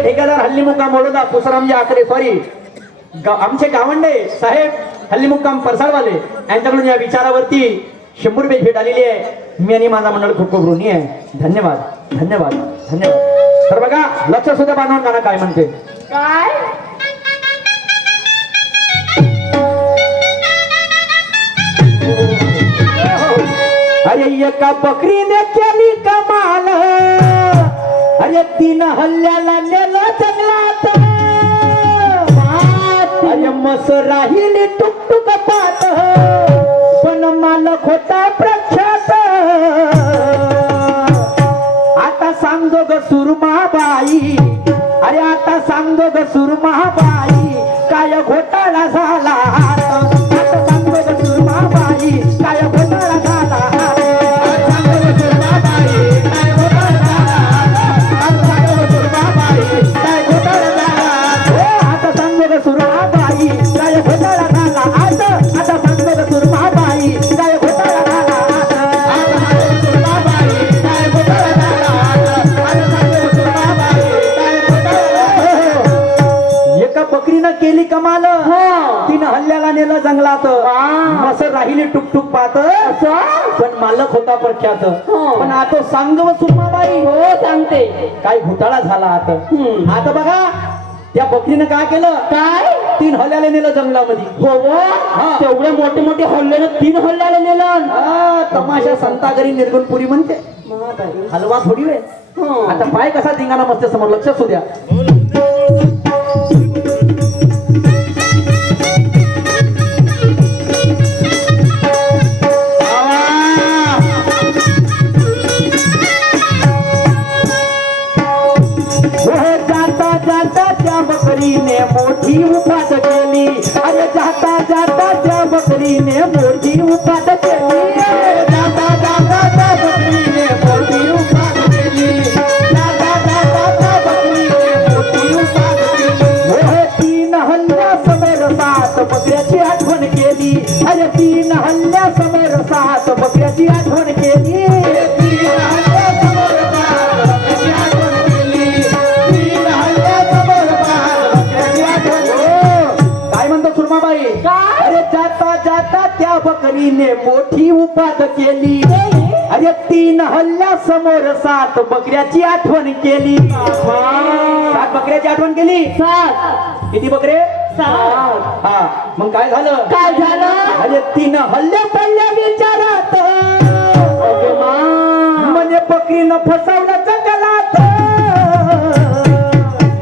आमचे ठेकेदार हल्ली मुक्काम वडोदा पुसरामजी आकरे सॉरी आमचे गावंडे साहेब हल्ली मुक्काम परसाळवाले यांच्याकडून या विचारावरती 100 रुपये भेट आलेली आहे. मी आणि माझा मंडळ खूप खूप ऋणी आहे. धन्यवाद धन्यवाद धन्यवाद. तर बघा लक्ष सुद्धा बांधून गाणं काय म्हणते. काय अरे एका बकरीने केली कमाल, अरे 3 हल्ल्याला नेलं जंगलात. अरे मस राहिली टुकटुक पात, पण मालक होता प्रख्यात. आता सांगतो ग सुरमाबाई, अरे आता सांगतो ग सुरमाबाई, काय घोटाळा झाला. आता सांगतो ग सुरमाबाई, काय घोटाळा झाला. केली कमाल, 3 हल्ल्याला नेलं जंगलात. मस राहिली टुकटुक पात, पण मालक होता प्रख्यात. पण आता सांग व सुरमाबाई, हो सांगते काय घोटाळा झाला. आता आता बघा त्या बकरीनं काय केलं. काय 3 हल्ल्याला नेलं जंगलामध्ये. हो तेवढे मोठे मोठे हल्ल्यानं 3 हल्ल्याला नेलं. तमाशा संता घरी निर्गुणपुरी म्हणते, हलवा थोडी वेळ. आता पाय कसा धिंगाणा मस्त समोर लक्ष असू द्या. बकरीने मोठी उपाट केली, अरे जाता जाता त्या बकरीने मोठी उपाट केली. जाता जाता त्या बकरीने मोठी उपाट केली. जाता जाता त्या बकरीने मोठी उपाट केली. 3 हल्ल्या समोर 7 बकऱ्याची आठवण केली. अरे 3 हल्ल्या समोर 7 बकऱ्याची आठवण केली. अरे जाता जाता त्या बकरीने मोठी उपाट केली. अरे 3 हल्ल्या समोर 7 बकऱ्याची आठवण केली. 7 बकऱ्याची आठवण केली. 7 किती बकरे. 7 हा मग काय झालं. काय झालं. अरे 3 हल्ल्या पडल्या विचारात, म्हणजे बकरीनं फसवलं जंगलात.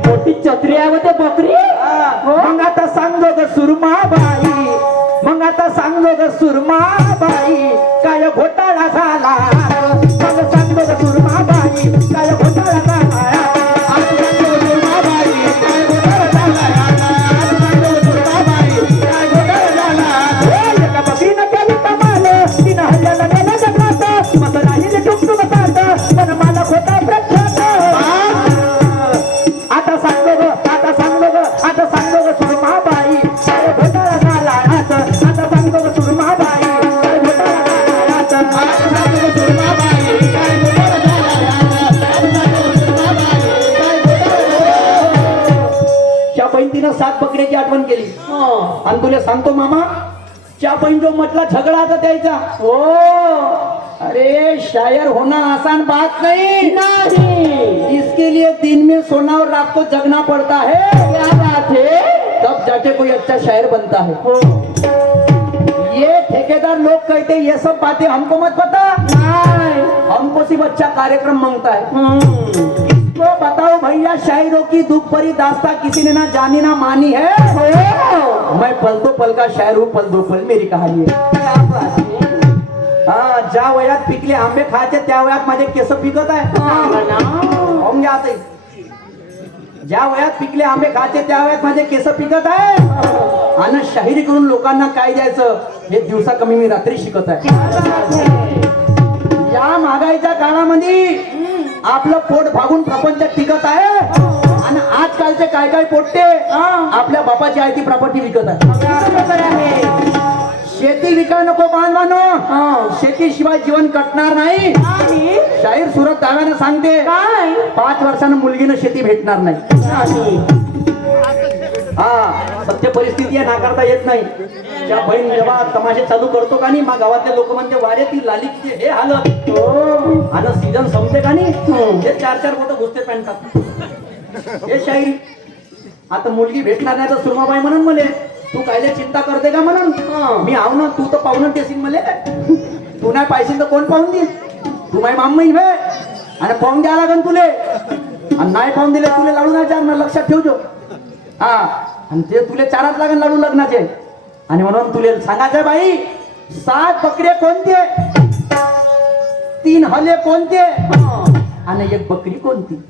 मोठी छत्री आहे व ते बकरी. मग आता सांगतो ग सुरमाबाई, मग आता सांगतो ग सुरमाबाई, काय घोटाळा झाला. मग सांगतो ग सुरमाबाई, काय घोटाळा झाला. आज सांगतो ग सुरमाबाई, काय घोटाळा झाला. आज सांगतो ग सुरमाबाई, काय घोटाळा झाला. एका बकरीनं केली कमाल, 3 हल्ल्याला नेलं जंगलात. मग राहिली टुकटुक पात, पण मालक होता प्रख्यात. आता सांगतो ग, आता सांगतो ग, आता सांगतो ग सुरमाबाई, काय घोटाळा झाला. आता सांगतो ग सुरमाबाई, काय घोटाळा झाला. आता सांगतो ग सुरमाबाई, काय घोटाळा झाला. आता सांगतो ग सुरमाबाई, काय घोटाळा झाला. त्या बहिणीनं 7 बकऱ्याची आठवण केली. आणि तुला सांगतो मामा, त्या बहीण जो म्हटला झगडा आता त्याचा. हो अरे शायर होना आसान बात नहीं. इसके लिए दिन में सोना और रात को जगना पड़ता है. क्या बात है. तब जाके कोई अच्छा शायर बनता है. ये ठेकेदार लोग कहते हैं ये सब बातें हमको मत पता. हमको सिर्फ अच्छा कार्यक्रम मांगता है. इसको बताओ भैया, शायरों की दुख भरी दास्तां किसी ने ना जानी ना मानी है. मैं पल तो पल का शायर हूँ, पल दो पल मेरी कहानी है. क्या बात है. ज्या वयात पिकले आंबे खायचे त्या वयात माझे केस पिकत आहे. ज्या वयात पिकले आंबे खायचे त्या वयात माझे केस पिकत आहे. आणि शाहिरी करून लोकांना काय द्यायचं हे दिवसा कमी मी रात्री शिकत आहे. या महागाईच्या काळामध्ये आपलं पोट भागून प्रपंच टिकत आहे. आणि आजकालचे काय काय पोट्टे आपल्या बापाची आयती प्रॉपर्टी विकत आहे. शेती शेती विकाय नको बांधवानो, शेतीशिवाय जीवन कटणार नाही. आणि शाहीर सुरत दाव्यानं सांगते काय 5 वर्षानं मुलगीनं शेती भेटणार नाही. आणि हा सत्य परिस्थिती आहे, नाकारता येत नाही. त्या बहीण जेव्हा तमाशे चालू करतो का नाही, मग गावातले लोक म्हणते वारे ती लालीचे हे हालत. आणि सीझन संपते का नाही, हे 4-4 फोटो घुसते पॅन्टात. हे शाहीर. आता मुलगी भेटणार नाही तर सुरमाबाई म्हणून मले तू कायले चिंता करते का म्हणून. मी आव ना, तू तर पाहुणं देशील मले. तू नाही पाहिजे तर कोण पाहून देईल. तू माझी मामई भे आणि पाहून द्या लागन तुले. आणि नाही पाहून दिले तुले लाडू नाही चार, लक्षात ठेवजो. हा आणि ते तुले 4 लागन लाडू लग्नाचे. आणि म्हणून तुले सांगायचं बाई, 7 बकरे कोणते, 3 हले कोणते आणि 1 बकरी कोणती.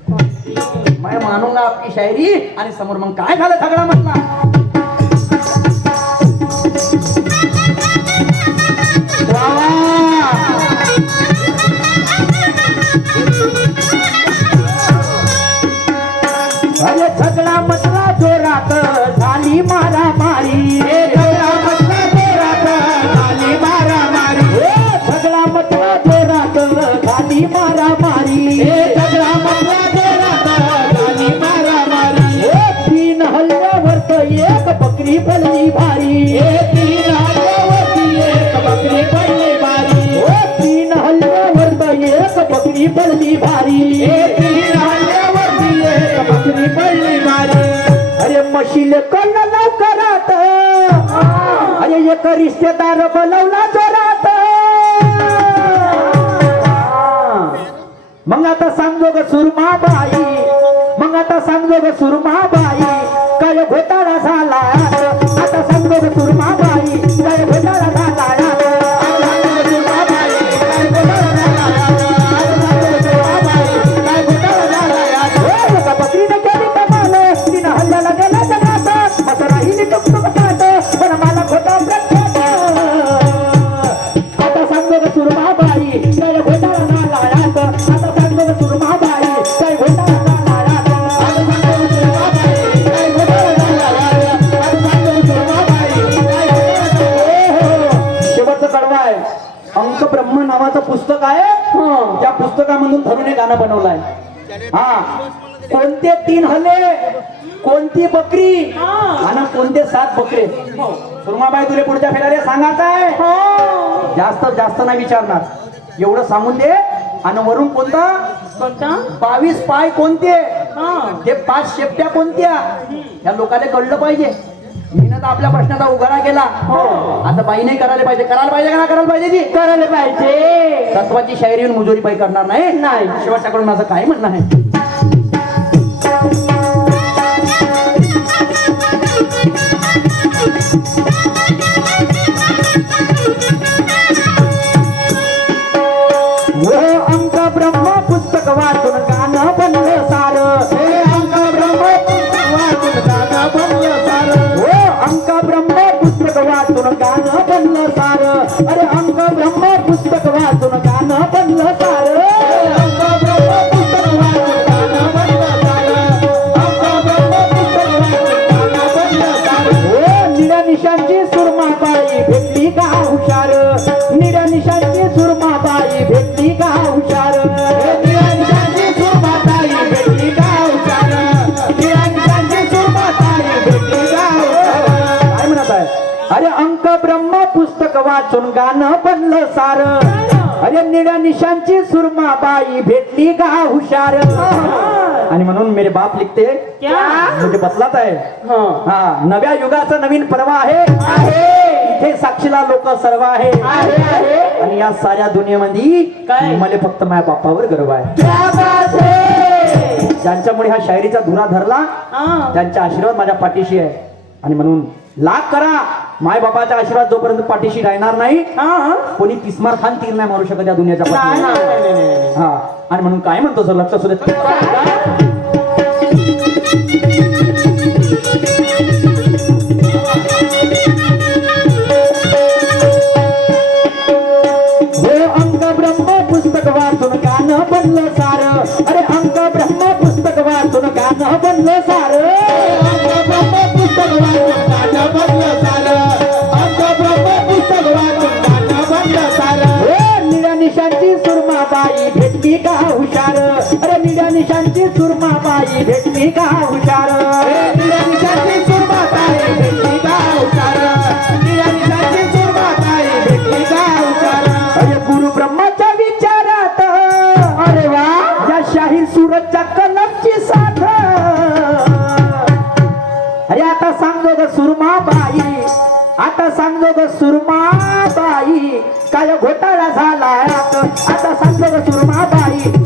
मैं मानूंगा आपकी शायरी. आणि समोर मग काय झालं सगळा म्हटला. अरे झगडा म्हटला जोरात झाली मारामारी. झगडा म्हटला जोरात झाली मारामारी. झगडा म्हटला जोरात झाली मारामारी. झगडा म्हटला जोरात झाली मारामारी. 3 हल्ल्यावर तर 1 बकरी पडली भारी. 3 हल्ल्यावरती 1 बकरी पडली भारी. 3 हल्ल्यावर तर 1 बकरी पडली भारी. 3 हल्ल्यावरती 1 बकरी पडली भारी. अरे मशील कल लवकरात, अरे 1 रिश्तेदार बोलवला जोरात. मग आता सांगतो ग सुरमाबाई, मग आता सांगतो ग सुरमाबाई, काय घोटाळा झाला. आता सांगतो ग सुरमाबाई, काय घोटाळा झाला. बकरीने केली कमाल, तिनं हल्ल्याला गेला जगात. असं राहिली टुकटुक ताट, पण मला खोटा प्रख्यात. आता सांगतो ग सुरमाबाई, काय घोटाळा झाला. आता सांगतो ग सुरमाबाई, काय घोटाळा झाला. आता सांगतो ग सुरमाबाई, काय घोटाळा झाला. आता सांगतो ग सुरमाबाई, काय घोटाळा. शेवटचं कडवं आहे. अंक ब्रह्म नावाचं पुस्तक आहे. त्या पुस्तकामधून धरून गाणं बनवलं आहे. हा कोणते 3 हल्ले, कोणती बकरी आणि कोणते 7 बकरे. सुरमाबाई तुले पुढच्या फेऱ्याला सांगायचं आहे. जास्त नाही विचारणार, एवढं सांगून दे. आणि वरून कोणता 22 पाय कोणते, ते 5 शेपट्या कोणत्या, या लोकांना कळलं पाहिजे. मीनं तर आपल्या प्रश्नाचा उघाडा केला. आता बाई नाही करायला पाहिजे. करायला पाहिजे का नाही करायला पाहिजे ती करायला पाहिजे. तत्वाची शायरी आणि मुजोरी बाई करणार नाही. शेवटच्याकडून माझं काय म्हणणं आहे. अंक ब्रह्म पुस्तक वाचून गाणं बनलं सार. अंक ब्रह्म पुस्तक वाचून गाणं बनलं सार. अंक ब्रह्म पुस्तक वाचून गाणं बनलं सार. अरे अंक ब्रह्म पुस्तक वाचून गाणं बनलं सार. अंक ब्रह्म पुस्तक वाचून गाणं बनलं सार. अंक ब्रह्म पुस्तक वाचून गाणं बनलं सार. निळ्या निशांची सुरमाबाई भेटली का हुशार. निळ्या निशांची सुरमाबाई भेटली का हुशार. निळ्या निशांची सुरमाबाई भेटली का हुशार. निळ्या निशांची सुरमाबाई भेटली का हुशार. काय म्हणत आहे. अरे अंक ब्रह्म पुस्तक वाचून गाणं बनलं सार. अरे निळ्या निशांची सुरमाबाई भेटली का हुशार. आणि म्हणून मेरे बाप लिखते म्हणजे बदलात आहे. हा नव्या युगाचा नवीन पर्व आहे. इथे साक्षीला लोक सर्व आहे. आणि या साऱ्या दुनियेमध्ये मला फक्त माझ्या बापावर गर्व आहे. ज्यांच्यामुळे हा शायरीचा धुरा धरला, त्यांचा आशीर्वाद माझ्या पाठीशी आहे. आणि म्हणून लाख करा, माय बापाचा आशीर्वाद जोपर्यंत पाठीशी राहणार नाही, कोणी तिस्मार खान तीर नाही मारू शकत या दुनियाच्या पाठीशी. हा आणि म्हणून काय म्हणतो सर, लक्ष असू दे. अंक ब्रह्म पुस्तक वाचून गाणं बनलं सार. अरे अंक ब्रह्म पुस्तक वाचून गाणं बनलं सार. अंक ब्रह्म पुस्तक वाचून गाणं बनलं सार. अंक ब्रह्म पुस्तक वाचून सुरमाबाई भेटली का हुशार निरानिशाची सुरमाताई भेटली का हुशार निरानिशाची सुरमाताई भेटली का हुशार अरे गुरु ब्रह्माच्या विचारात अरे वा या शाही सूरजच्या कलमची साथ अरे आता सांगतो ग सुरमाबाई आता सांगतो ग सुरमाबाई काय घोटाळा झाला आता सांगतो ग सुरमाबाई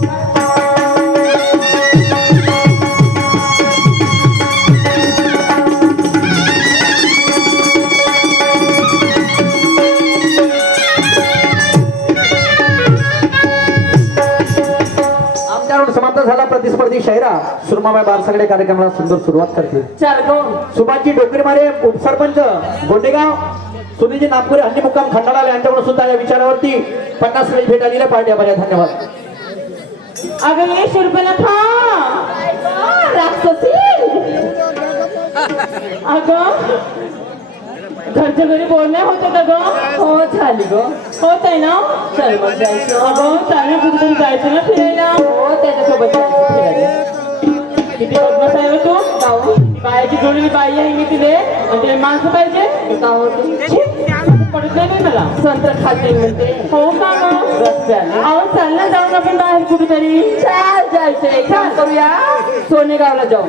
आमच्याकडून समाप्त झाला प्रतिस्पर्धी शायरा सुरमाबाई बारसगडे कार्यक्रमाला सुंदर सुरुवात करतील चल गो सुभाषजी डोकरीमारे उपसरपंच गोंडेगाव सुनीलजी नागपुरे हल्ली मुक्काम खंडाळा यांच्याकडून सुद्धा या विचारावरती 50 वेळी भेट आलेल्या पार्ट्या बऱ्या धन्यवाद अगं ये शूर्पणखा राक्षसी अगं घरच्या घरी बोलणे होते का ग हो झाली ग होत आहे ना चल मग जायचं अगं चालेल कुठेतरी जायचं ना फिरायला हो त्याच्यासोबत जायचं फिरायला किती बदमाश आहे तू जाऊ बायाची जोडलेली बाई आहे मी तिथे आणि तिला माणसं पाहिजे पडत नाही मला संत्र खाते म्हणते हो का मग रस्त्याने अहो चाल ना जाऊन आपण बाहेर कुठेतरी चाल जायचं एक काम करूया सोनेगावला जाऊ